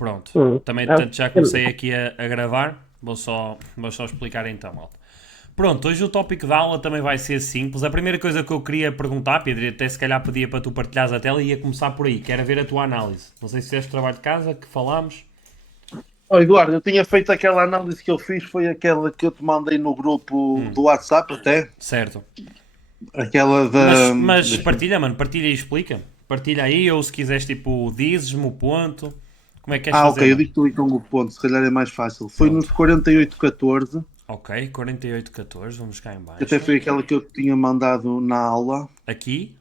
Pronto. Hum. Também, Ah, portanto, já comecei aqui a gravar. Vou só explicar então, malta. Pronto, hoje o tópico da aula também vai ser simples. A primeira coisa que eu queria perguntar, Pedro, e até se calhar pedia para tu partilhares a tela, e ia começar por aí, que era ver a tua análise. Não sei se fizeste o trabalho de casa, que falámos. Ó, Eduardo, eu tinha feito aquela análise que eu fiz, foi aquela que eu te mandei no grupo do WhatsApp até, Certo. aquela Mas partilha, mano, partilha e explica. Partilha aí, ou se quiseres, tipo, dizes-me o ponto. Como é que queres fazer, ok, eu mano? digo então o ponto, se calhar é mais fácil. Foi Pronto. nos 48-14, Ok, 48-14, vamos cá em que até baixo. foi aquela que eu te tinha mandado na aula. Aqui,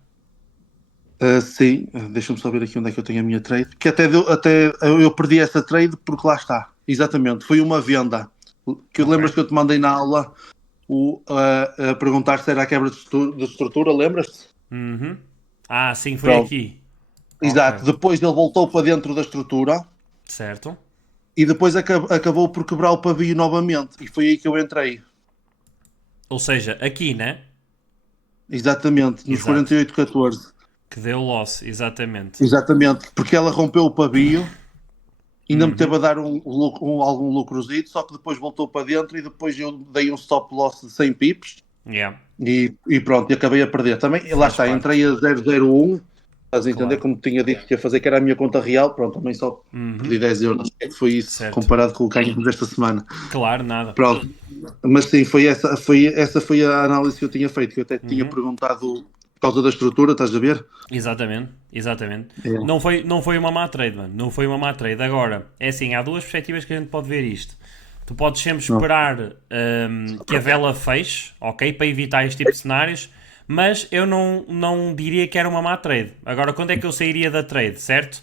Sim, deixa-me só ver aqui onde é que eu tenho a minha trade. Que até eu perdi essa trade porque lá está. Exatamente, foi uma venda. Que Ok. lembras que eu te mandei na aula a perguntar se era a quebra de estrutura, lembras-te? Uhum. Ah, sim, foi Pronto. aqui. Exato, Ok, depois ele voltou para dentro da estrutura certo. e depois acabou por quebrar o pavio novamente. E foi aí que eu entrei. Ou seja, aqui, né? Exatamente, nos Exato. 48-14. Que deu loss, exatamente. Exatamente, porque ela rompeu o pavio, ainda me teve Uhum. a dar algum lucrozito, só que depois voltou para dentro e depois eu dei um stop loss de 100 pips Yeah, e pronto, e acabei a perder. Também, lá faz está, parte. entrei a 001, estás a entender Claro. como tinha dito que ia fazer, que era a minha conta real, pronto, também só perdi Uhum. 10 euros. Foi isso, Certo. comparado com o ganho desta semana. Claro, nada. Pronto, mas sim, essa foi a análise que eu tinha feito, que eu até tinha Uhum. perguntado por causa da estrutura, estás a ver? Exatamente, exatamente. É. Não foi uma má trade, mano. Não foi uma má trade. Agora, é assim, há duas perspectivas que a gente pode ver isto. Tu podes sempre Não. esperar que a vela feche, ok? Para evitar este tipo de cenários. Mas eu não diria que era uma má trade. Agora, quando é que eu sairia da trade, certo?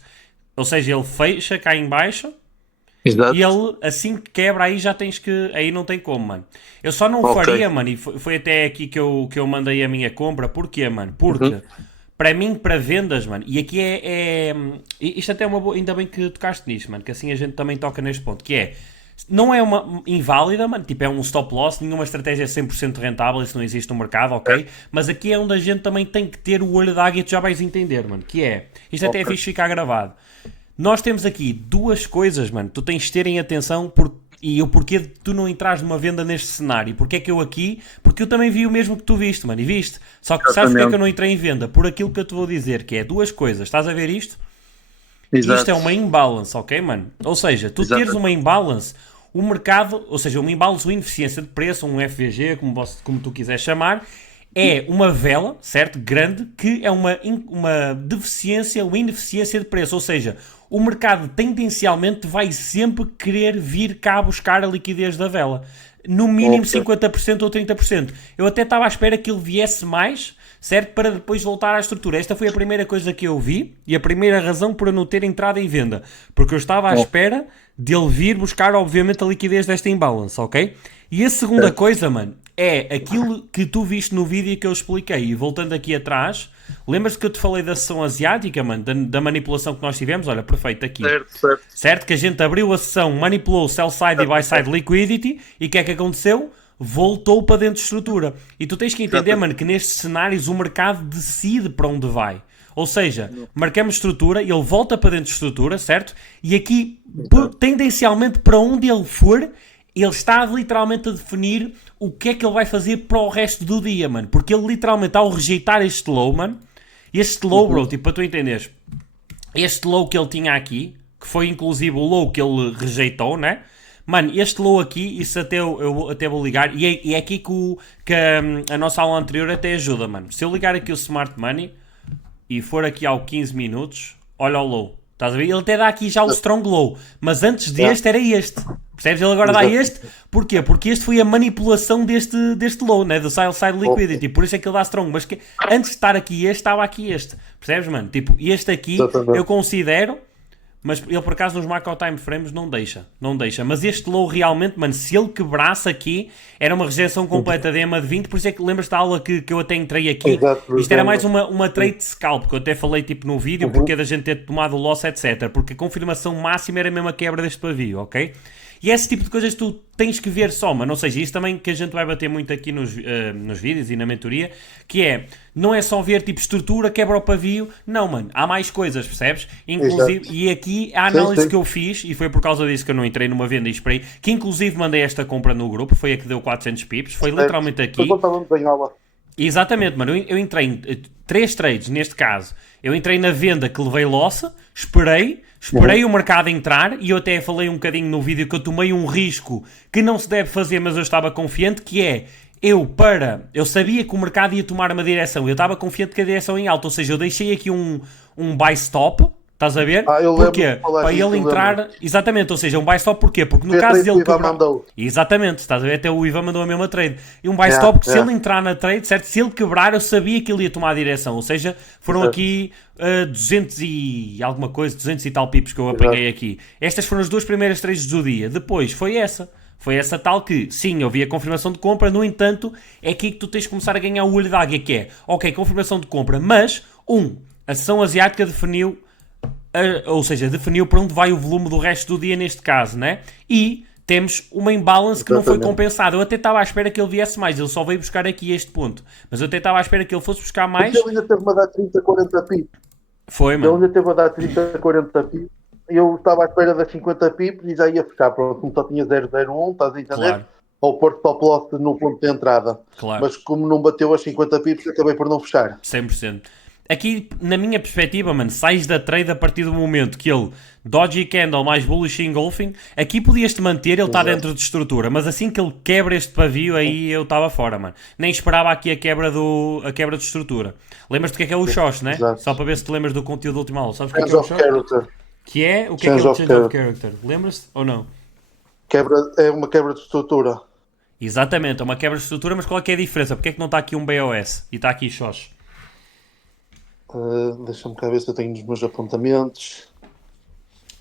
Ou seja, ele fecha cá em baixo e Exato. ele, assim que quebra, aí já tens que. Aí não tem como, mano. Eu só não Ok. faria, mano, e foi até aqui que eu mandei a minha compra. Porquê, mano? Uhum. Porque, para mim, para vendas, mano, e aqui isto até é uma boa. Ainda bem que tocaste nisto, mano, que assim a gente também toca neste ponto, que é. Não é uma inválida, mano, tipo é um stop loss, nenhuma estratégia é 100% rentável, isso não existe no mercado, ok? Mas aqui é onde a gente também tem que ter o olho da águia, tu já vais entender, mano, que é, isto até é Ok. fixe ficar gravado. Nós temos aqui duas coisas, mano, tu tens de ter em atenção e o porquê de tu não entrares numa venda neste cenário. Porque é que eu aqui, porque eu também vi o mesmo que tu viste, mano, e viste. Só que sabes porque é que eu não entrei em venda? Por aquilo que eu te vou dizer, que é duas coisas, estás a ver isto? Isto é Exato. uma imbalance, ok, mano? Ou seja, tu teres Exato. uma imbalance, o mercado, ou seja, uma imbalance, uma ineficiência de preço, um FVG, como tu quiseres chamar, é uma vela, certo? Grande, que é uma deficiência ou ineficiência de preço. Ou seja, o mercado tendencialmente vai sempre querer vir cá buscar a liquidez da vela. No mínimo Ok. 50% ou 30%. Eu até estava à espera que ele viesse mais, certo? Para depois voltar à estrutura. Esta foi a primeira coisa que eu vi e a primeira razão por eu não ter entrado em venda. Porque eu estava à Oh, espera dele vir buscar, obviamente, a liquidez desta imbalance, ok? E a segunda certo. coisa, mano, é aquilo que tu viste no vídeo que eu expliquei. E voltando aqui atrás, lembras-te que eu te falei da sessão asiática, mano? Da manipulação que nós tivemos? Olha, perfeito, aqui. Certo, certo. Certo? Que a gente abriu a sessão, manipulou sell side e buy side liquidity e o que é que aconteceu? Voltou para dentro de estrutura. E tu tens que entender, Exatamente. mano, que nestes cenários o mercado decide para onde vai. Ou seja, marcamos estrutura, ele volta para dentro de estrutura, certo? E aqui, Exato. tendencialmente, para onde ele for, ele está literalmente a definir o que é que ele vai fazer para o resto do dia, mano. Porque ele literalmente, ao rejeitar este low, mano, este low, bro, tipo, para tu entenderes, este low que ele tinha aqui, que foi inclusive o low que ele rejeitou, né? Mano, este low aqui, isso até eu até vou ligar, e é aqui que a nossa aula anterior até ajuda, mano. Se eu ligar aqui o Smart Money e for aqui ao 15 minutos, olha o low. Estás a ver? Ele até dá aqui já o strong low, mas antes deste era este. Percebes? Ele agora dá Exato. este. Porquê? Porque este foi a manipulação deste low, né? Do sell side liquidity. Por isso é que ele dá strong. Mas antes de estar aqui este, estava aqui este. Percebes, mano? Tipo, este aqui eu Exatamente. considero, mas ele por acaso nos macro time frames não deixa. Não deixa. Mas este low realmente, mano, se ele quebrasse aqui, era uma rejeição completa de EMA de 20. Por isso é que lembras da aula que eu até entrei aqui. Exato, Isto era mais lembro. uma trade de scalp, que eu até falei tipo no vídeo, Uhum. porque é da gente ter tomado o loss, etc. Porque a confirmação máxima era mesmo a quebra deste pavio, ok? E esse tipo de coisas tu tens que ver só, mano. Ou seja, isso também que a gente vai bater muito aqui nos vídeos e na mentoria, que é, não é só ver tipo estrutura, quebra o pavio, não, mano, há mais coisas, percebes? Inclusive, Exato. e aqui a análise Sim. que eu fiz, e foi por causa disso que eu não entrei numa venda e esperei, que inclusive mandei esta compra no grupo, foi a que deu 400 pips, foi Certo. literalmente Foi aqui. quando estávamos em aula. Exatamente, mano. Eu entrei em 3 trades neste caso. Eu entrei na venda que levei loss, esperei o mercado entrar e eu até falei um bocadinho no vídeo que eu tomei um risco que não se deve fazer, mas eu estava confiante, que é eu sabia que o mercado ia tomar uma direção, eu estava confiante que a direção em alta, ou seja, eu deixei aqui um buy stop. Estás a ver? Eu lembro Porquê? de falar Para disso, ele eu entrar. lembro. Exatamente, ou seja, um buy stop porquê? Porque no Foi a caso trade que dele o Ivan quebrar. mandou. Exatamente, estás a ver? Até o Ivan mandou a mesma trade. E um buy stop que se ele entrar na trade, certo? Se ele quebrar, eu sabia que ele ia tomar a direção. Ou seja, foram Exato. aqui 200 e alguma coisa, 200 e tal pips que eu apanhei aqui. Estas foram as 2 primeiras trades do dia. Depois foi essa. Foi essa tal que, sim, eu vi a confirmação de compra, no entanto, é aqui que tu tens de começar a ganhar o olho de águia, que é, ok, confirmação de compra, mas, a sessão asiática definiu, ou seja, definiu para onde vai o volume do resto do dia neste caso, né? E temos uma imbalance que não foi compensada. Eu até estava à espera que ele viesse mais, ele só veio buscar aqui este ponto, mas eu até estava à espera que ele fosse buscar mais. Porque ele ainda teve a dar 30, 40 pips. Foi, Ele mano. ainda teve a dar 30, 40 pips. Eu estava à espera das 50 pips e já ia fechar. Pronto, como só tinha 001, estás a entender? Claro. Ou pôr stop loss no ponto de entrada. Claro. Mas como não bateu as 50 pips, acabei por não fechar. 100%. Aqui, na minha perspectiva, mano, sais da trade a partir do momento que ele dodgy candle mais bullish engulfing, aqui podias-te manter, ele está dentro de estrutura, mas assim que ele quebra este pavio, aí eu estava fora, mano. Nem esperava aqui a quebra de estrutura. Lembras-te do que é o Shosh, né? Exato. Só para ver se te lembras do conteúdo do último aula. Sabes o que é Change o of Shosh? character. Que é? O que é o Change of Character? Lembras-te ou não? É uma quebra de estrutura. Exatamente, é uma quebra de estrutura, mas qual é que é a diferença? Porque é que não está aqui um BOS e está aqui Shosh? Deixa-me cá ver se eu tenho nos meus apontamentos.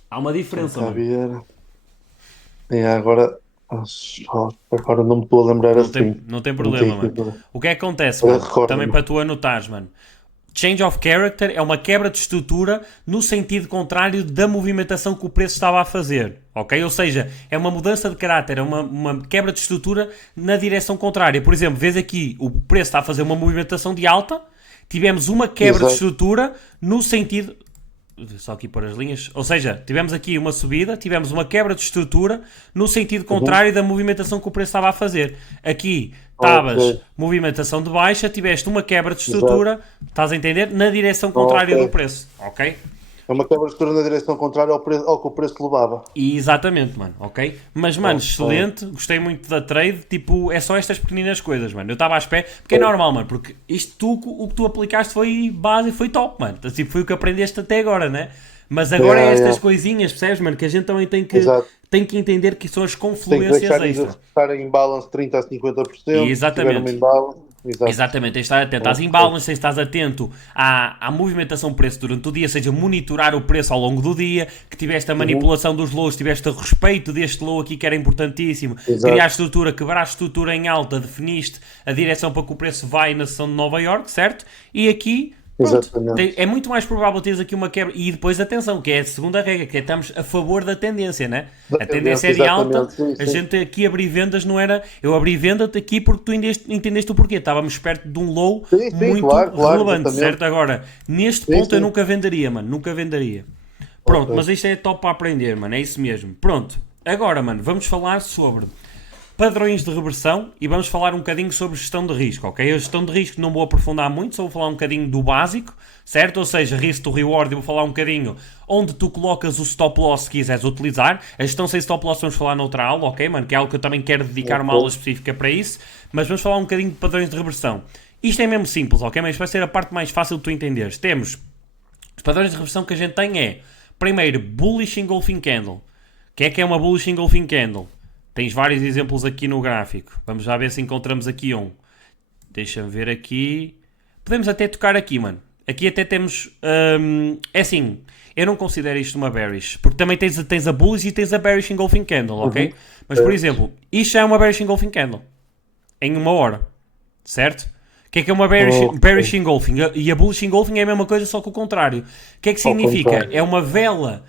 Há uma diferença, mano. Ver. Agora não me estou a lembrar assim. Não tem problema, mano. O que é que acontece, mano? Também para tu anotares, mano. Change of character é uma quebra de estrutura no sentido contrário da movimentação que o preço estava a fazer, ok? Ou seja, é uma mudança de caráter, é uma quebra de estrutura na direção contrária. Por exemplo, vês aqui, o preço está a fazer uma movimentação de alta, tivemos uma quebra de estrutura no sentido... Só aqui pôr as linhas. Ou seja, tivemos aqui uma subida, tivemos uma quebra de estrutura no sentido contrário da movimentação que o preço estava a fazer. Aqui estavas movimentação de baixa, tiveste uma quebra de estrutura, estás a entender? Na direção contrária do preço, ok? É uma quebra de estrutura na direção contrária ao que o preço levava. E exatamente, mano, ok? Mas, mano, excelente, gostei muito da trade, tipo, é só estas pequeninas coisas, mano. Eu estava à espera, porque é normal, mano, porque isto o que tu aplicaste foi base e foi top, mano. Tipo, foi o que aprendeste até agora, né? Mas agora é estas coisinhas, percebes, mano, que a gente também tem que entender que são as confluências extras. Tem que deixar estar em balance 30% a 50%. Exatamente. Exatamente, tens de estar atento às imbalances, estás atento à movimentação do preço durante o dia, seja monitorar o preço ao longo do dia, que tiveste a manipulação dos lows, tiveste a respeito deste low aqui que era importantíssimo, criar estrutura, quebrar a estrutura em alta, definiste a direção para que o preço vai na sessão de Nova York, certo? E aqui... Pronto, é muito mais provável teres aqui uma quebra. E depois, atenção, que é a segunda regra, que é estamos a favor da tendência, né? A tendência é de alta. A gente aqui abrir vendas não era. Eu abri venda-te aqui porque tu entendeste o porquê. Estávamos perto de um low muito relevante, certo? Agora, neste ponto eu nunca venderia, mano. Nunca venderia. Pronto, mas isto é top para aprender, mano. É isso mesmo. Pronto, agora, mano, vamos falar sobre padrões de reversão e vamos falar um bocadinho sobre gestão de risco, ok? A gestão de risco não vou aprofundar muito, só vou falar um bocadinho do básico, certo? Ou seja, risk to reward, eu vou falar um bocadinho onde tu colocas o stop loss se quiseres utilizar. A gestão sem stop loss vamos falar noutra aula, ok, mano? Que é algo que eu também quero dedicar uma aula específica para isso, mas vamos falar um bocadinho de padrões de reversão. Isto é mesmo simples, ok? Mas vai ser a parte mais fácil de tu entenderes. Temos os padrões de reversão que a gente tem é, primeiro, bullish engulfing candle. O que é uma bullish engulfing candle? Tens vários exemplos aqui no gráfico. Vamos já ver se encontramos aqui um. Deixa-me ver aqui. Podemos até tocar aqui, mano. Aqui até temos... é assim, eu não considero isto uma bearish. Porque também tens a bullish e tens a bearish engulfing candle, ok? Mas, por exemplo, isto já é uma bearish engulfing candle. Em uma hora. Certo? O que é uma bearish engulfing? E a bullish engulfing é a mesma coisa, só que o contrário. O que é que significa? É uma vela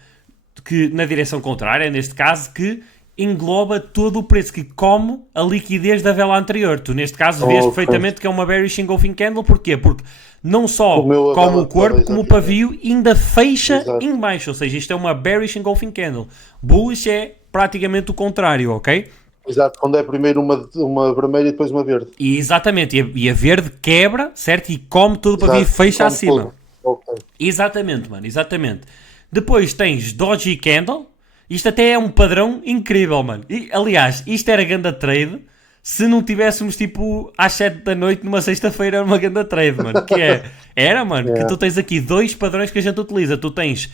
que, na direção contrária, neste caso, que engloba todo o preço que come a liquidez da vela anterior. Tu, neste caso, vês perfeitamente que é uma Bearish Engulfing Candle. Porquê? Porque não só come o corpo, como o pavio ainda fecha em baixo. Ou seja, isto é uma Bearish Engulfing Candle. Bullish é praticamente o contrário, ok? Exato, quando é primeiro uma vermelha e depois uma verde. E exatamente, e a verde quebra, certo? E come tudo para vir e fecha acima. Okay. Exatamente, mano, exatamente. Depois tens Doji Candle. Isto até é um padrão incrível, mano. E, aliás, isto era ganda trade se não tivéssemos tipo às 7 da noite numa sexta-feira uma ganda trade, mano. Que era, mano, que tu tens aqui dois padrões que a gente utiliza. Tu tens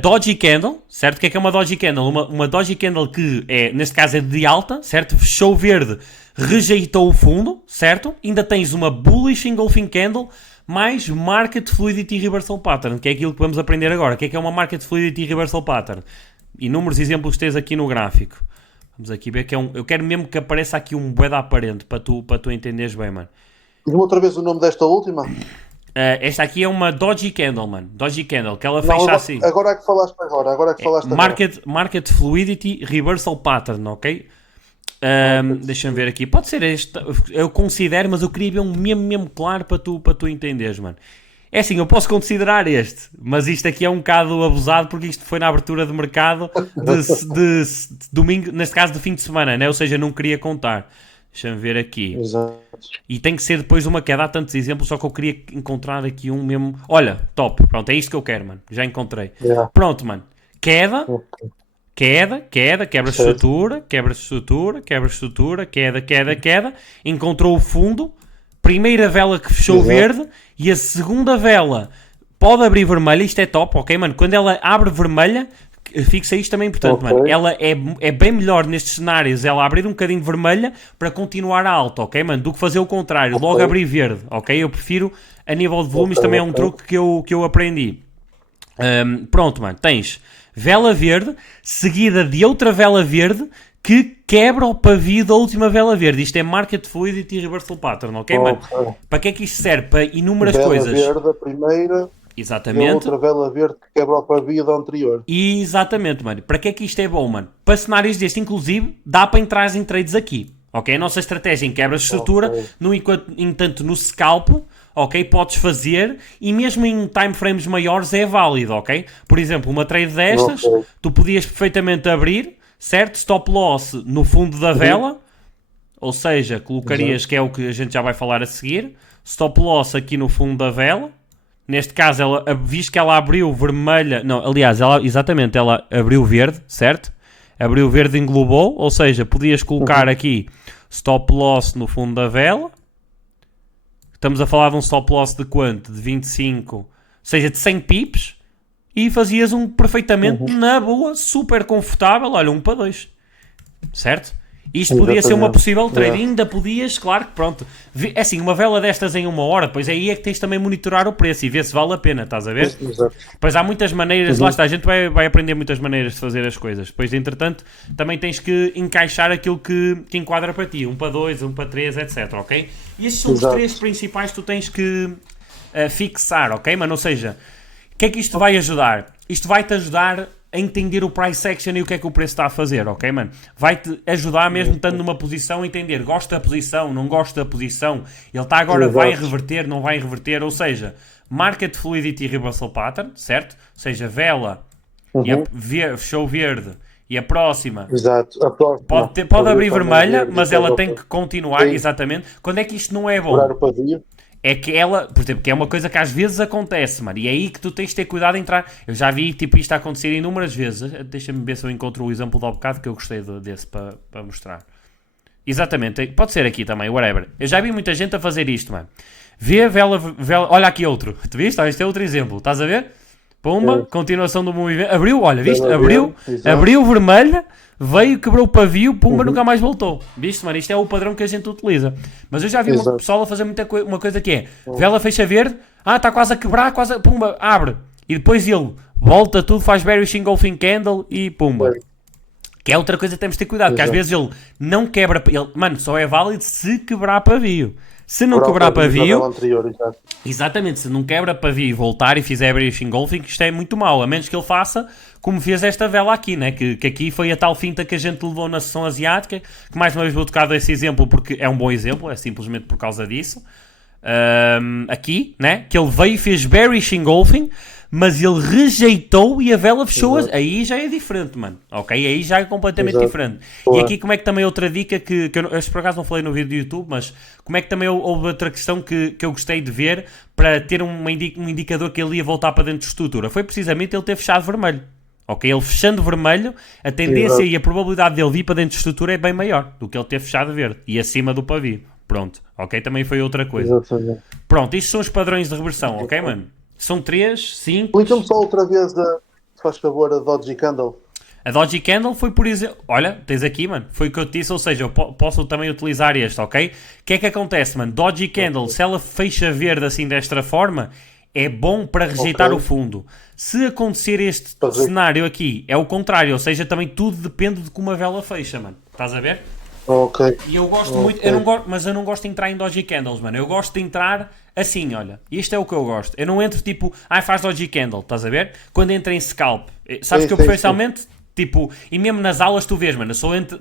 Doji Candle, certo? O que é uma Doji Candle? Uma Doji Candle que é, neste caso é de alta, certo? Fechou verde, rejeitou o fundo, certo? Ainda tens uma Bullish Engulfing Candle mais Market Fluidity Reversal Pattern, que é aquilo que vamos aprender agora. O que é uma Market Fluidity Reversal Pattern? Inúmeros exemplos tens aqui no gráfico. Vamos aqui ver que é eu quero mesmo que apareça aqui um bué da aparente para tu entenderes bem, mano. Diz-me outra vez o nome desta última. Esta aqui é uma Doji Candle, mano. Doji Candle, que ela fecha assim. Agora é que falaste agora. Market Fluidity Reversal Pattern, ok? Deixa-me ver aqui. Pode ser este, eu considero, mas eu queria ver um mesmo claro para tu entenderes, mano. É assim, eu posso considerar este, mas isto aqui é um bocado abusado porque isto foi na abertura de mercado de domingo, neste caso de fim de semana, né? Ou seja, não queria contar. Deixa-me ver aqui. Exato. E tem que ser depois de uma queda, há tantos exemplos, só que eu queria encontrar aqui um mesmo. Olha, top, pronto, é isto que eu quero, mano. Já encontrei. Yeah. Pronto, mano. Queda, quebra estrutura, queda. Encontrou o fundo. Primeira vela que fechou verde e a segunda vela pode abrir vermelha. Isto é top, ok, mano? Quando ela abre vermelha, fixa isto também importante, mano. Ela é bem melhor nestes cenários ela abrir um bocadinho vermelha para continuar alta, ok, mano? Do que fazer o contrário, logo abrir verde, ok? Eu prefiro, a nível de volumes, também é um truque que eu aprendi. Pronto, mano, tens vela verde seguida de outra vela verde que quebra o pavio da última vela verde. Isto é Market Fluidity Reversal Pattern, ok, mano? Para que é que isto serve? Para inúmeras coisas. Vela verde, a primeira. Exatamente. E a outra vela verde que quebra o pavio da anterior. Exatamente, mano. Para que é que isto é bom, mano? Para cenários deste, inclusive, dá para entrar em trades aqui, ok? A nossa estratégia em quebra de estrutura, no entanto, no scalp, ok? Podes fazer e mesmo em timeframes maiores é válido, ok? Por exemplo, uma trade destas, tu podias perfeitamente abrir, certo? Stop loss no fundo da vela, ou seja, colocarias, que é o que a gente já vai falar a seguir, stop loss aqui no fundo da vela. Neste caso, visto que ela abriu vermelha, não, aliás, ela abriu verde, certo? Abriu verde e englobou, ou seja, podias colocar aqui stop loss no fundo da vela. Estamos a falar de um stop loss de quanto? De 25, ou seja, de 100 pips. E fazias um perfeitamente na boa, super confortável, olha, 1 para 2, certo? Isto podia ser uma possível trade, ainda podias, claro que pronto, é assim, uma vela destas em 1 hora, pois aí é que tens também monitorar o preço e ver se vale a pena, estás a ver? Exato. Pois há muitas maneiras, lá está, a gente vai aprender muitas maneiras de fazer as coisas, depois entretanto também tens que encaixar aquilo que enquadra para ti, 1 para 2, 1 para 3, etc, ok? E estes são os 3 principais que tu tens que fixar, ok, mano? Ou seja, o que é que isto vai ajudar? Isto vai-te ajudar a entender o price action e o que é que o preço está a fazer, ok, mano? Vai-te ajudar mesmo estando numa posição a entender, gosto da posição, não gosto da posição, ele está agora, vai reverter, não vai reverter, ou seja, Market Fluidity Reversal Pattern, certo? Ou seja, vela, fechou verde, e a próxima, exato. A próxima pode abrir vermelha, mas ela tem que continuar, exatamente. Quando é que isto não é bom? É que ela, por exemplo, que é uma coisa que às vezes acontece, mano, e é aí que tu tens de ter cuidado em entrar. Eu já vi tipo isto a acontecer inúmeras vezes. Deixa-me ver se eu encontro o exemplo do bocado que eu gostei desse para mostrar. Exatamente, pode ser aqui também, whatever. Eu já vi muita gente a fazer isto, mano. Vê a vela, olha aqui outro, tu viste? Este é outro exemplo, estás a ver? Pumba, continuação do movimento. Abriu, olha, viste? Abriu vermelha, veio, quebrou o pavio, pumba, nunca mais voltou. Viste, mano? Isto é o padrão que a gente utiliza. Mas eu já vi uma pessoal a fazer uma coisa que é, vela fecha verde, está quase a quebrar, pumba, abre. E depois ele volta tudo, faz Bearish Engulfing Candle e pumba. Que é outra coisa que temos de ter cuidado, que às vezes ele não quebra, mano, só é válido se quebrar pavio. Se não quebrar pavio, anterior, exato. exatamente, se não quebra pavio e voltar e fizer British Engulfing, isto é muito mau, a menos que ele faça como fez esta vela aqui, né? Que aqui foi a tal finta que a gente levou na sessão asiática, que mais uma vez vou tocar desse exemplo porque é um bom exemplo, é simplesmente por causa disso. Aqui, né? Que ele veio e fez Bearish Engulfing, mas ele rejeitou e a vela fechou. Aí já é diferente, mano. Ok? Aí já é completamente diferente. E aqui, como é que também outra dica que eu por acaso não falei no vídeo do YouTube, mas como é que também houve outra questão que eu gostei de ver para ter um indicador que ele ia voltar para dentro de estrutura? Foi precisamente ele ter fechado vermelho. Ok? Ele fechando vermelho, a tendência e a probabilidade dele vir para dentro de estrutura é bem maior do que ele ter fechado verde e acima do pavio. Pronto. Ok? Também foi outra coisa. Exatamente. Pronto, isto são os padrões de reversão, ok, mano? São 3, 5. Explica-me só outra vez, se faz favor, a Dodgy Candle. A Dodgy Candle foi, por exemplo... Olha, tens aqui, mano. Foi o que eu te disse, ou seja, eu posso também utilizar este, ok? O que é que acontece, mano? Dodgy Candle, se ela fecha verde assim desta forma, é bom para rejeitar o fundo. Se acontecer este cenário aqui, é o contrário, ou seja, também tudo depende de como a vela fecha, mano. Estás a ver? Ok. E eu gosto muito, mas eu não gosto de entrar em Dodgy Candles, mano. Eu gosto de entrar assim, olha. Isto é o que eu gosto. Eu não entro tipo, faz Dodgy Candle, estás a ver? Quando entro em Scalp. Sabes que eu preferencialmente, tipo, e mesmo nas aulas tu vês, mano. Eu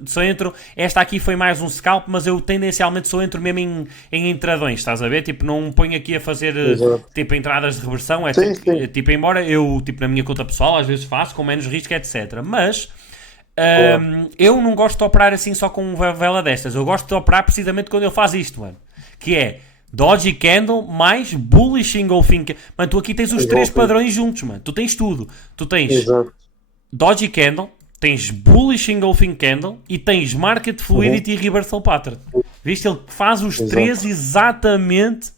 só entro, esta aqui foi mais um Scalp, mas eu tendencialmente só entro mesmo em entradões, estás a ver? Tipo, não me ponho aqui a fazer tipo entradas de reversão. Tipo, embora eu, tipo, na minha conta pessoal, às vezes faço com menos risco, etc. Mas... eu não gosto de operar assim só com uma vela destas. Eu gosto de operar precisamente quando eu faço isto, mano. Que é Dodgy Candle mais Bullish Engulfing. Mano, tu aqui tens os três padrões juntos, mano. Tu tens tudo. Tu tens Dodgy Candle, tens Bullish Engulfing Candle e tens Market Fluidity e Reversal Pattern. Viste? Ele faz os três exatamente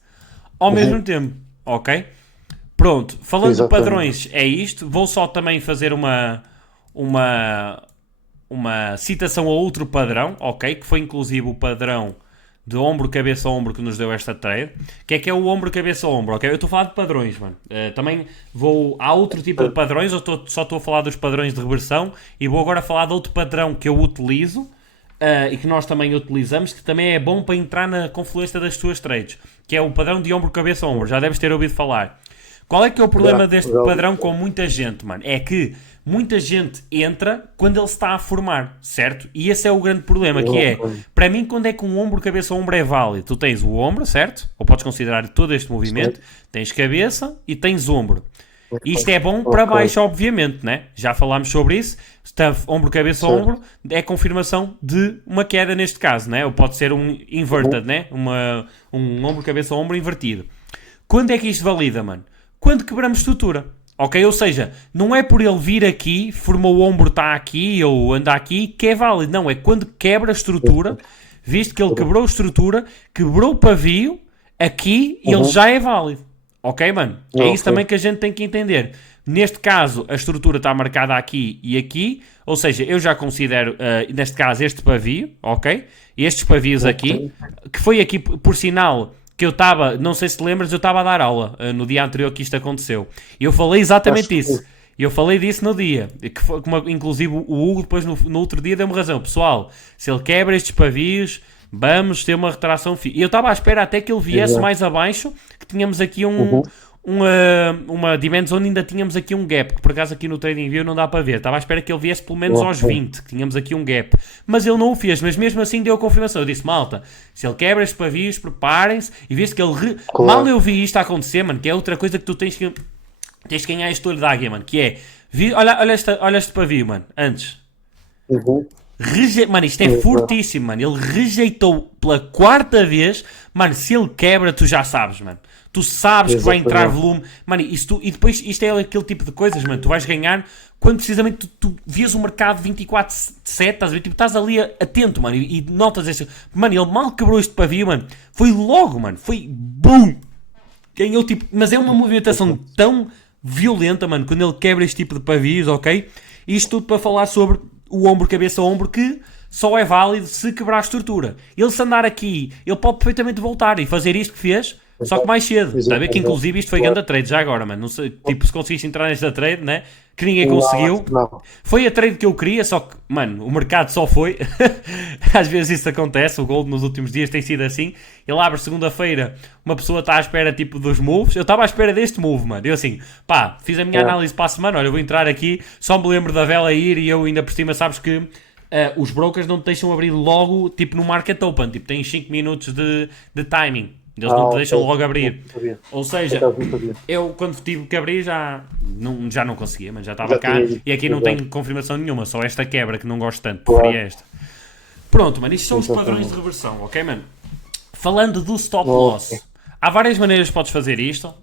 ao mesmo tempo. Ok? Pronto. Falando de padrões, é isto. Vou só também fazer uma citação a outro padrão, ok? Que foi inclusive o padrão de ombro, cabeça, ombro que nos deu esta trade. Que é o ombro, cabeça, ombro, ok? Eu estou a falar de padrões, mano. Também há outro tipo de padrões, eu só estou a falar dos padrões de reversão e vou agora falar de outro padrão que eu utilizo e que nós também utilizamos, que também é bom para entrar na confluência das tuas trades, que é o padrão de ombro, cabeça, ombro. Já deves ter ouvido falar. Qual é que é o problema deste padrão com muita gente, mano? É que muita gente entra quando ele está a formar, certo? E esse é o grande problema, que é, para mim, quando é que um ombro, cabeça, ombro é válido? Tu tens o ombro, certo? Ou podes considerar todo este movimento, tens cabeça e tens ombro. Isto é bom para baixo, obviamente, né? Já falámos sobre isso. Ombro, cabeça, ombro é confirmação de uma queda neste caso, né? Ou pode ser um inverted, né? Um ombro, cabeça, ombro invertido. Quando é que isto valida, mano? Quando quebramos estrutura. Ok? Ou seja, não é por ele vir aqui, formou o ombro, está aqui, ou anda aqui, que é válido. Não, é quando quebra a estrutura, visto que ele quebrou a estrutura, quebrou o pavio, aqui, ele já é válido. Ok, mano? É isso também que a gente tem que entender. Neste caso, a estrutura está marcada aqui e aqui, ou seja, eu já considero, neste caso, este pavio, ok? Estes pavios aqui, que foi aqui, por sinal... que eu estava, não sei se te lembras, eu estava a dar aula no dia anterior que isto aconteceu. E eu falei exatamente isso. Eu falei disso no dia. Inclusive o Hugo depois no outro dia deu-me razão. Pessoal, se ele quebra estes pavios, vamos ter uma retração. E eu estava à espera até que ele viesse mais abaixo, que tínhamos aqui uma dimensão onde ainda tínhamos aqui um gap, que por acaso aqui no TradingView não dá para ver. Estava à espera que ele viesse pelo menos aos 20, que tínhamos aqui um gap. Mas ele não o fez, mas mesmo assim deu a confirmação. Eu disse, malta, se ele quebra estes pavios, preparem-se. E viste que ele... Mal eu vi isto a acontecer, mano, que é outra coisa que tu tens que ganhar este olho de águia, mano, que é... Olha este pavio, mano, antes. Mano, isto é fortíssimo, mano. Ele rejeitou pela quarta vez. Mano, se ele quebra, tu já sabes, mano. Tu sabes que vai entrar volume. Mano, e depois isto é aquele tipo de coisas, mano. Tu vais ganhar quando precisamente tu vias o mercado 24/7, estás a ver? Tipo, estás ali atento, mano. E notas este... Mano, ele mal quebrou este pavio, mano. Foi logo, mano. Foi BUM! Ganhou tipo... Mas é uma movimentação tão violenta, mano, quando ele quebra este tipo de pavios, ok? Isto tudo para falar sobre o ombro, cabeça, ombro, que só é válido se quebrar a estrutura. Ele se andar aqui, ele pode perfeitamente voltar e fazer isto que fez, Só que mais cedo, está a ver? Que Exato. inclusive isto foi grande trade já agora, mano. Não sei, tipo, se conseguiste entrar nesta trade, né? Que ninguém Não, conseguiu. não. Foi a trade que eu queria, só que, mano, o mercado só foi. Às vezes isso acontece, o Gold nos últimos dias tem sido assim. Ele abre segunda-feira, uma pessoa está à espera, tipo, dos moves. Eu estava à espera deste move, mano. Eu assim, pá, fiz a minha análise para a semana, olha, eu vou entrar aqui, só me lembro da vela ir e eu ainda por cima, sabes que os brokers não te deixam abrir logo, tipo, no market open. Tipo, tens 5 minutos de timing. Eles não te deixam logo abrir. Ou seja, eu quando tive que abrir já não conseguia, mas já estava cá. E aqui não tenho confirmação nenhuma, só esta quebra que não gosto tanto, preferia esta. Pronto, mano, isto são os padrões de reversão, ok, mano? Falando do stop loss, há várias maneiras que podes fazer isto.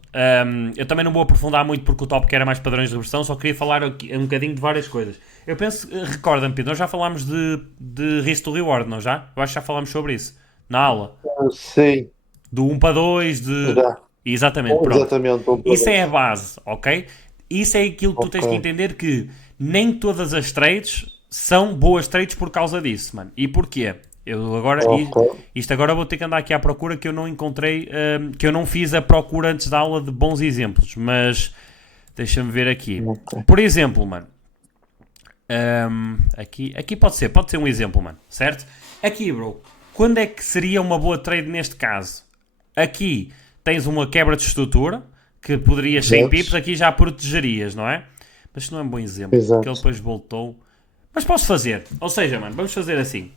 Eu também não vou aprofundar muito porque o tópico era mais padrões de reversão, só queria falar aqui, um bocadinho de várias coisas. Eu penso, recorda-me, Pedro, nós já falámos de risk to reward, não já? Eu acho que já falámos sobre isso, na aula. Sim. Do 1 para 2, de... Já. Exatamente, pronto. Exatamente. Isso é a base, ok? Isso é aquilo que tu tens que entender, que nem todas as trades são boas trades por causa disso, mano. E porquê? Eu agora, isto agora vou ter que andar aqui à procura, que eu não encontrei, que eu não fiz a procura antes da aula de bons exemplos, mas deixa-me ver aqui. Por exemplo, mano, aqui pode ser um exemplo, mano, certo? Aqui, bro, quando é que seria uma boa trade neste caso? Aqui tens uma quebra de estrutura, que poderias 100 pips, aqui já protegerias, não é? Mas isto não é um bom exemplo, porque ele depois voltou. Mas posso fazer, ou seja, mano, vamos fazer assim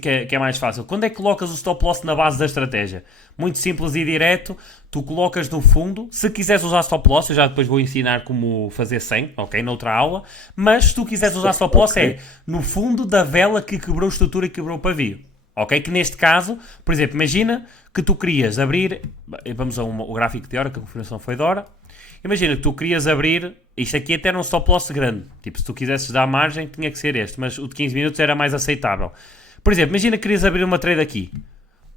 que é mais fácil. Quando é que colocas o stop loss na base da estratégia? Muito simples e direto, tu colocas no fundo, se quiseres usar stop loss, eu já depois vou ensinar como fazer 100, ok, noutra aula, mas se tu quiseres usar stop loss é no fundo da vela que quebrou a estrutura e quebrou o pavio. Ok? Que neste caso, por exemplo, imagina que tu querias abrir, vamos a o gráfico de hora, que a confirmação foi de hora, imagina que tu querias abrir, isto aqui até era um stop loss grande, tipo, se tu quisesses dar margem tinha que ser este, mas o de 15 minutos era mais aceitável. Por exemplo, imagina que querias abrir uma trade aqui,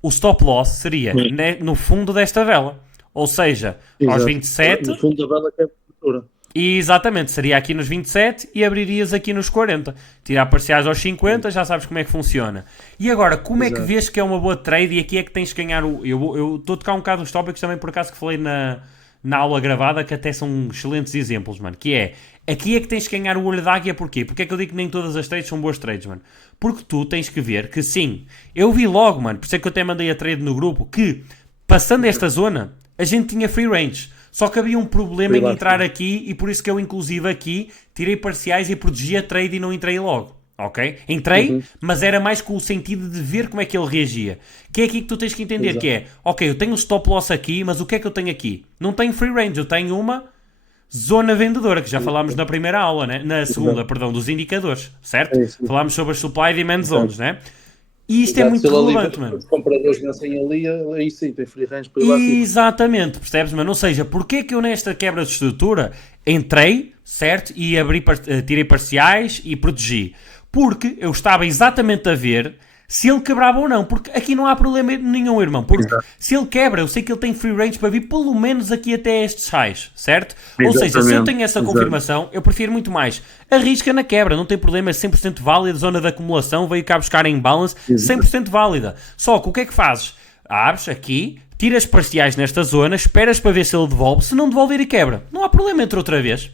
o stop loss seria no fundo desta vela, ou seja, aos 27... No fundo da vela que é a estrutura. E exatamente, seria aqui nos 27 e abririas aqui nos 40. Tirar parciais aos 50, já sabes como é que funciona. E agora, como é que vês que é uma boa trade e aqui é que tens que ganhar o... Eu estou a tocar um bocado nos tópicos também por acaso que falei na aula gravada, que até são excelentes exemplos, mano. Que é, aqui é que tens que ganhar o olho d'águia, porquê? Porque é que eu digo que nem todas as trades são boas trades, mano? Porque tu tens que ver que sim, eu vi logo, mano, por isso é que eu até mandei a trade no grupo, que passando esta zona, a gente tinha free range. Só que havia um problema em entrar aqui e por isso que eu inclusive aqui tirei parciais e protegi a trade e não entrei logo, ok? Entrei, mas era mais com o sentido de ver como é que ele reagia. Que é aqui que tu tens que entender, que é, ok, eu tenho um stop loss aqui, mas o que é que eu tenho aqui? Não tenho free range, eu tenho uma zona vendedora, que já falámos na primeira aula, né? Na segunda, perdão, dos indicadores, certo? Falámos sobre as supply e demand zones, né? E isto é muito relevante, mano. Os compradores vencem ali, aí sim, tem free range para ir lá acima. Exatamente, percebes, mano? Ou seja, porque é que eu nesta quebra de estrutura entrei, certo? E tirei parciais e protegi. Porque eu estava exatamente a ver se ele quebrava ou não. Porque aqui não há problema nenhum, irmão. Porque se ele quebra, eu sei que ele tem free range para vir pelo menos aqui até estes highs, certo? Ou seja, se eu tenho essa confirmação, eu prefiro muito mais. Arrisca na quebra, não tem problema, é 100% válida, zona de acumulação, veio cá buscar em balance, 100% válida. Só que o que é que fazes? Abres aqui, tiras parciais nesta zona, esperas para ver se ele devolve, se não devolver e quebra. Não há problema, entra outra vez.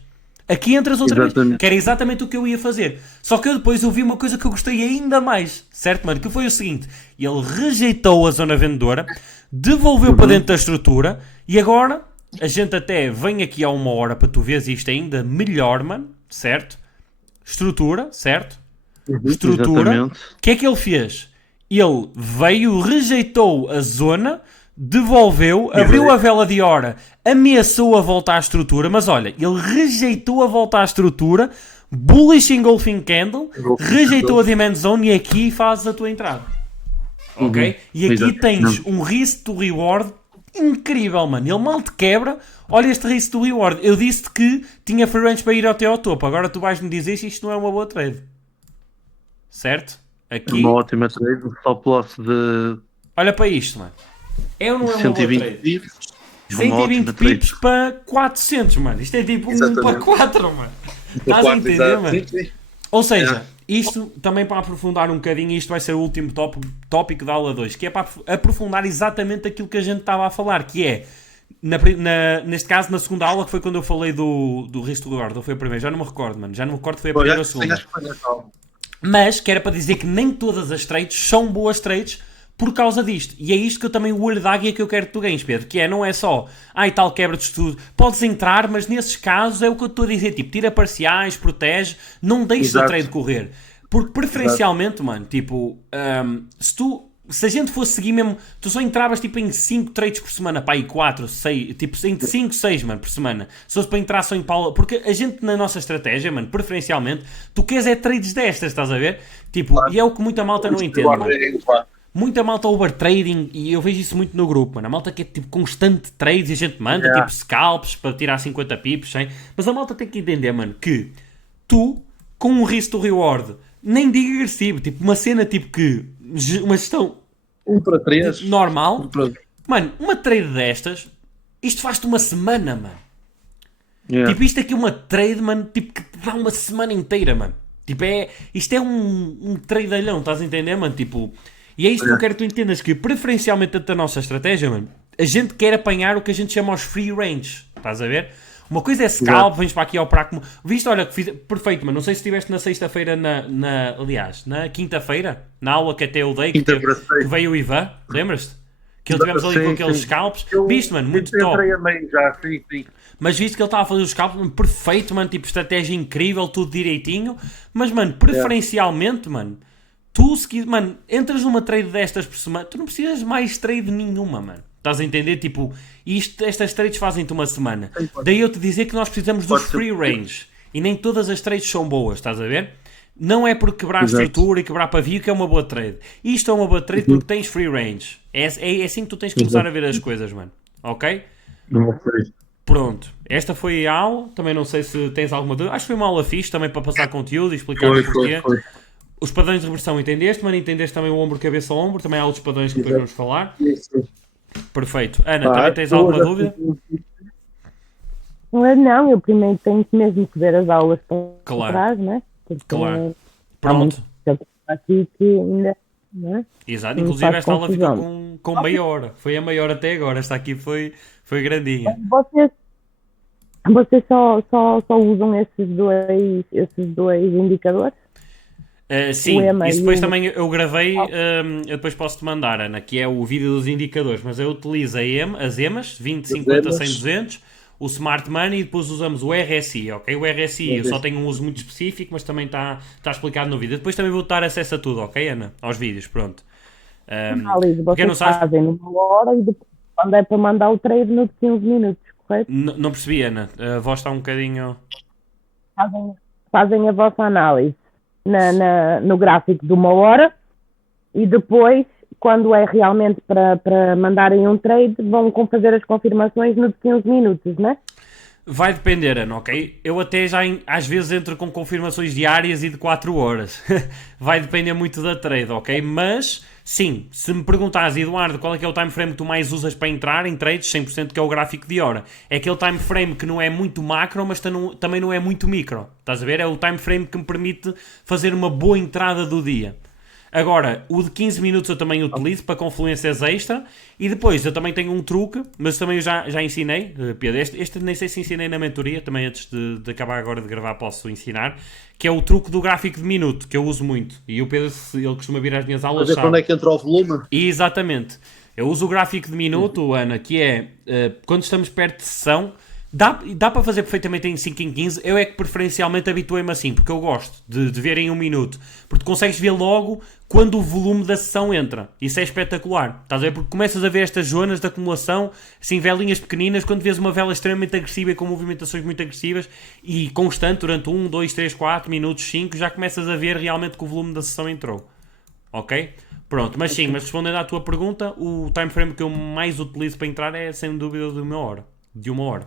Aqui entras outra vez, que era exatamente o que eu ia fazer. Só que eu depois ouvi uma coisa que eu gostei ainda mais, certo, mano? Que foi o seguinte, ele rejeitou a zona vendedora, devolveu para dentro da estrutura e agora a gente até vem aqui há uma hora para tu veres isto ainda melhor, mano, certo? Estrutura, certo? Estrutura. O que é que ele fez? Ele veio, rejeitou a zona, devolveu, abriu a vela de hora, ameaçou a volta à estrutura, mas olha, ele rejeitou a volta à estrutura, bullish engulfing candle, rejeitou a demand zone e aqui fazes a tua entrada. Ok? E aqui tens um risk to reward incrível, mano. Ele mal te quebra. Olha este risk to reward. Eu disse-te que tinha free range para ir até ao topo. Agora tu vais-me dizer se isto não é uma boa trade. Certo? Aqui. Uma ótima trade. Um stop loss de... Olha para isto, mano. É ou não é uma boa trade? Pips. 120 pips para 400, mano. Isto é tipo 1 para 4, mano. Estás a entender, mano? Sim. Ou seja, isto também para aprofundar um bocadinho, isto vai ser o último tópico da aula 2, que é para aprofundar exatamente aquilo que a gente estava a falar, que é, neste caso, na segunda aula, que foi quando eu falei do Risto Guarda, ou foi a primeira, já não me recordo, mano, já não me recordo, foi a primeira ou a segunda. Mas, que era para dizer que nem todas as trades são boas trades por causa disto. E é isto que eu também, o olho de águia que eu quero que tu ganhes, Pedro, que é, não é só, e tal, quebra-te tudo, podes entrar, mas nesses casos é o que eu estou a dizer, tipo, tira parciais, protege, não deixes a trade correr. Porque preferencialmente, mano, tipo, se a gente fosse seguir mesmo, tu só entravas tipo em 5 trades por semana, pá, aí 4, 6, tipo em 5, 6, mano, por semana. Se fosse para entrar só em Paula, porque a gente na nossa estratégia, mano, preferencialmente, tu queres é trades destas, estás a ver? Tipo, e é o que muita malta não entende, mano. Muita malta overtrading, e eu vejo isso muito no grupo, mano. A malta que é tipo constante trades e a gente manda tipo scalps para tirar 50 pips, hein? Mas a malta tem que entender, mano, que tu, com um risk to reward, nem diga agressivo, tipo uma cena tipo que, uma gestão para 3 normal, mano, uma trade destas, isto faz-te uma semana, mano. Tipo, isto aqui é uma trade, mano, tipo que te dá uma semana inteira, mano. Tipo, isto é um tradealhão, estás a entender, mano? Tipo, e é isto que eu quero que tu entendas, que preferencialmente da nossa estratégia, mano, a gente quer apanhar o que a gente chama os free range, estás a ver? Uma coisa é scalp, vens para aqui ao praco. Viste, olha, que fiz, perfeito, mas não sei se estiveste na sexta-feira, aliás, na quinta-feira, na aula que até eu dei, que veio o Ivan, lembras-te? Que ele tivemos ali com aqueles scalps. Viste, mano, muito top. Já, sim. Mas viste que ele estava a fazer os scalps, mano, perfeito, mano, tipo, estratégia incrível, tudo direitinho. Mas, mano, preferencialmente, mano, tu, se mano, entras numa trade destas por semana, tu não precisas mais trade nenhuma, mano. Estás a entender? Tipo, estas trades fazem-te uma semana. Daí eu te dizer que nós precisamos dos free range. E nem todas as trades são boas, estás a ver? Não é por quebrar estrutura e quebrar pavio que é uma boa trade. Isto é uma boa trade porque tens free range. É assim que tu tens que começar a ver as coisas, mano. Ok? Pronto. Esta foi a aula. Também não sei se tens alguma dúvida. Acho que foi uma aula fixe também para passar conteúdo e explicar o porquê. Os padrões de reversão entendeste, mano? Entendeste também o ombro, cabeça, ombro. Também há outros padrões que depois vamos falar. Perfeito. Ana, também tens alguma dúvida? Não, eu primeiro tenho mesmo que ver as aulas para trás, né? Porque claro. Pronto. Aqui que ainda, né? Exato, inclusive esta aula ficou com meia hora. Foi a maior até agora. Esta aqui foi grandinha. Vocês só usam esses dois indicadores? Sim, isso depois também eu gravei, eu depois posso-te mandar, Ana, que é o vídeo dos indicadores, mas eu utilizo as EMAs, 20, 50, 100, 200, o Smart Money e depois usamos o RSI, ok? O RSI eu só tenho um uso muito específico, mas também está explicado no vídeo. Depois também vou dar acesso a tudo, ok, Ana? Aos vídeos, pronto. Vocês não fazem numa hora e depois, quando é para mandar o trade no de 15 minutos, correto? Não percebi, Ana, a voz está um bocadinho... Fazem a vossa análise no gráfico de uma hora e depois, quando é realmente para mandarem um trade, vão fazer as confirmações no de 15 minutos, não é? Vai depender, Ana, ok? Eu até já às vezes entro com confirmações diárias e de 4 horas. Vai depender muito da trade, ok? Mas, sim, se me perguntares, Eduardo, qual é que é o time frame que tu mais usas para entrar em trades, 100% que é o gráfico de hora. É aquele time frame que não é muito macro, mas também não é muito micro. Estás a ver? É o time frame que me permite fazer uma boa entrada do dia. Agora, o de 15 minutos eu também utilizo para confluências extra e depois eu também tenho um truque, mas também eu já ensinei, Pedro, este nem sei se ensinei na mentoria, também antes de acabar agora de gravar posso ensinar, que é o truque do gráfico de minuto, que eu uso muito. E o Pedro, ele costuma vir às minhas aulas, sabe. Quando é que entra o volume? Exatamente. Eu uso o gráfico de minuto, Ana, que é, quando estamos perto de sessão, dá para fazer perfeitamente em 5 em 15. Eu é que preferencialmente habituei-me assim, porque eu gosto de ver em 1 minuto. Porque consegues ver logo quando o volume da sessão entra. Isso é espetacular. Estás a ver? Porque começas a ver estas zonas de acumulação, assim, velinhas pequeninas, quando vês uma vela extremamente agressiva e com movimentações muito agressivas e constante durante 1, 2, 3, 4 minutos, 5, já começas a ver realmente que o volume da sessão entrou. Ok? Pronto, mas sim, mas respondendo à tua pergunta, o time frame que eu mais utilizo para entrar é sem dúvida de uma hora.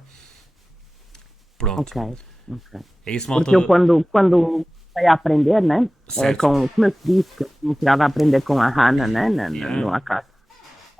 Pronto. Ok. É isso, malta. Porque eu quando comecei a aprender, né? Como eu te disse, que eu tinha tirado a aprender com a Hannah, né? No Akash.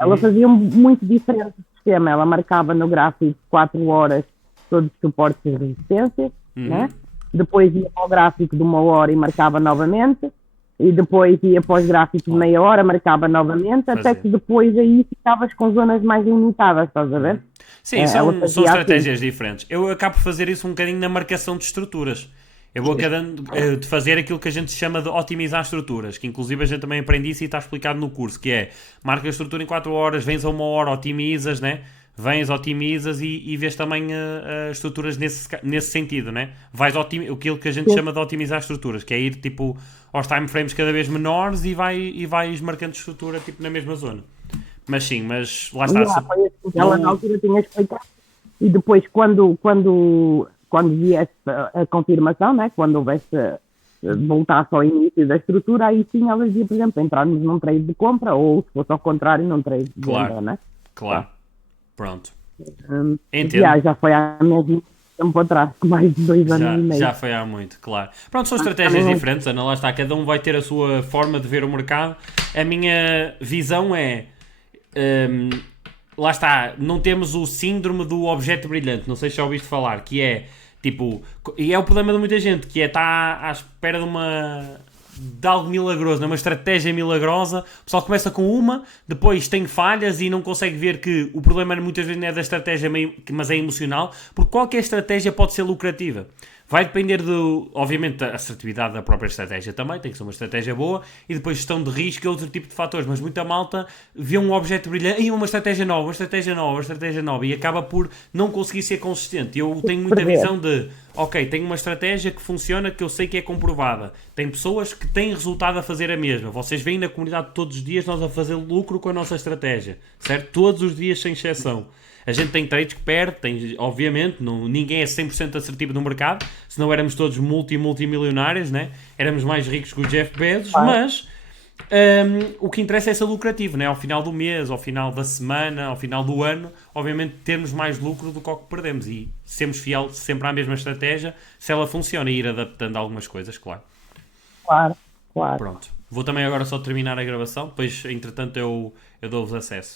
Ela fazia muito diferente o sistema. Ela marcava no gráfico 4 horas todos os suportes e resistências, né? depois ia para o gráfico de 1 hora e marcava novamente, e depois ia para os gráficos de meia hora, marcava novamente, até Fazia. que depois aí ficavas com zonas mais limitadas, estás a ver? Sim, Ela são fazia assim. estratégias diferentes. Eu acabo por fazer isso um bocadinho na marcação de estruturas. Eu vou de fazer aquilo que a gente chama de otimizar estruturas, que inclusive a gente também aprende isso e está explicado no curso, que é, marca a estrutura em 4 horas, vens a 1 hora, otimizas, né? Vens, otimizas e vês também estruturas nesse sentido, né? Aquilo que a gente chama de otimizar estruturas, que é ir tipo aos timeframes cada vez menores e vais marcando estrutura tipo na mesma zona. Mas sim, mas lá está. Foi assim que ela na altura tinha explicado. E depois, quando viesse a confirmação, né? Quando houvesse, voltasse ao início da estrutura, aí sim ela dizia, por exemplo, entrarmos num trade de compra ou, se fosse ao contrário, num trade de venda, né? Claro. Pronto. Hum, Entendo. já foi há mesmo tempo atrás, mais de 2 anos e meio. Já foi há muito, claro. Pronto, são estratégias diferentes, Ana, lá está. Cada um vai ter a sua forma de ver o mercado. A minha visão é... lá está, não temos o síndrome do objeto brilhante, não sei se já ouviste falar, que é tipo, e é o problema de muita gente, que é está à espera de algo milagroso, de uma estratégia milagrosa. O pessoal começa com uma, depois tem falhas e não consegue ver que o problema muitas vezes não é da estratégia, mas é emocional, porque qualquer estratégia pode ser lucrativa. Vai depender obviamente, da assertividade da própria estratégia também, tem que ser uma estratégia boa, e depois gestão de risco e outro tipo de fatores, mas muita malta vê um objeto brilhante e uma estratégia nova, e acaba por não conseguir ser consistente. Eu tenho muita visão de, ok, tenho uma estratégia que funciona, que eu sei que é comprovada. Tem pessoas que têm resultado a fazer a mesma. Vocês veem na comunidade todos os dias nós a fazer lucro com a nossa estratégia, certo? Todos os dias sem exceção. A gente tem trades que perde, obviamente, ninguém é 100% assertivo no mercado, senão éramos todos multimilionários, né? Éramos mais ricos que o Jeff Bezos, mas o que interessa é ser lucrativo, né? Ao final do mês, ao final da semana, ao final do ano, obviamente termos mais lucro do que o que perdemos e sermos fiel sempre à mesma estratégia, se ela funciona, e ir adaptando algumas coisas, claro. Claro. Pronto. Vou também agora só terminar a gravação, depois, entretanto, eu dou-vos acesso.